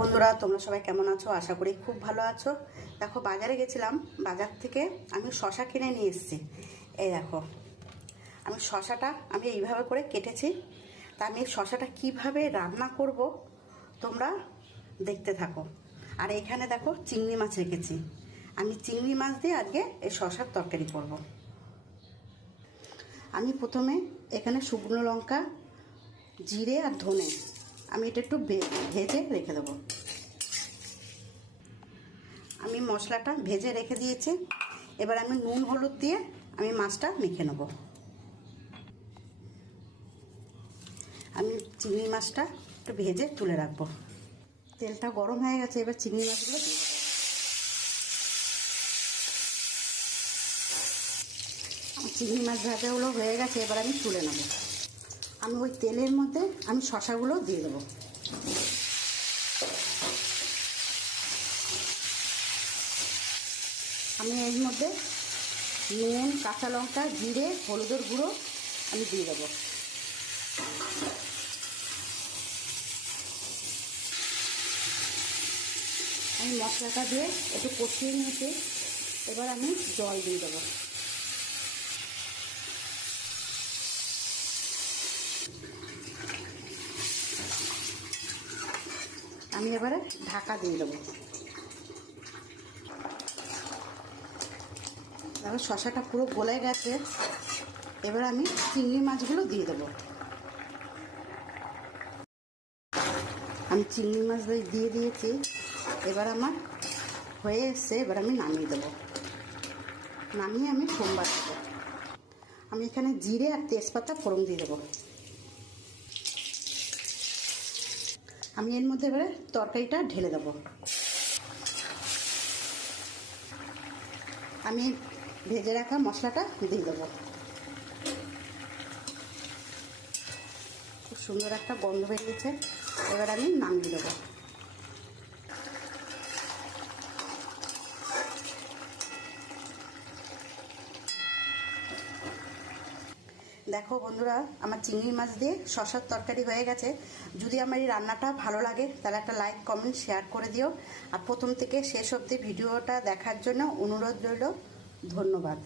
বন্ধুরা, তোমরা সবাই কেমন আছো? আশা করি খুব ভালো আছো। দেখো, বাজারে গেছিলাম, বাজার থেকে আমি শশা কিনে নিয়ে এসেছি। এই দেখো, আমি শশাটা এইভাবে করে কেটেছি। তা আমি এই শশাটা কীভাবে রান্না করব তোমরা দেখতে থাকো। আর এখানে দেখো, চিংড়ি মাছ রেখেছি। আমি চিংড়ি মাছ দিয়ে আজকে এই শশার তরকারি করব। আমি প্রথমে এখানে শুকনো লঙ্কা, জিরে আর ধনে আমি এটা একটু ভেজে রেখে দেবো। আমি মশলাটা ভেজে রেখে দিয়েছি। এবার আমি নুন হলুদ দিয়ে আমি মাছটা মেখে নেব। আমি চিংড়ি মাছটা একটু ভেজে তুলে রাখবো। তেলটা গরম হয়ে গেছে, এবার চিংড়ি মাছগুলো দিয়ে দেবো। আমার চিংড়ি মাছ ভাজাগুলো হয়ে গেছে, এবার আমি তুলে নেব। আমি ওই তেলের মধ্যে আমি শশাগুলো দিয়ে দেবো। আমি এর মধ্যে নুন, কাঁচা লঙ্কা, জিরে, হলুদের গুঁড়ো আমি দিয়ে দেবো। আমি মশলাটা দিয়ে একটু কষিয়ে নিয়েছি। এবার আমি জল দিয়ে দেবো। আমি এবারে ঢাকা দিয়ে দেবো। দেখো, শশাটা পুরো গলে গেছে। এবার আমি চিংড়ি মাছগুলো দিয়ে দেবো। আমি চিংড়ি মাছ দিয়ে দিয়েছি। এবার আমার হয়ে এসছে, এবার আমি নামিয়ে দেবো। নামিয়ে আমি সোমবার দেবো। আমি এখানে জিরে আর তেজপাতা ফোড়ন দিয়ে দেবো। আমি এর মধ্যে এবারে তরকারিটা ঢেলে দেবো। আমি ভেজে রাখা মশলাটা দিয়ে দেবো। খুব সুন্দর একটা গন্ধ বেরিয়েছে। এবার আমি নামিয়ে দেবো। দেখো বন্ধুরা, আমার চিংড়ি মাছ দিয়ে শশার তরকারি হয়ে গেছে। যদি আমার এই রান্নাটা ভালো লাগে তাহলে একটা লাইক, কমেন্ট, শেয়ার করে দিও। আর প্রথম থেকে শেষ অবধি ভিডিওটা দেখার জন্য অনুরোধ রইল। ধন্যবাদ।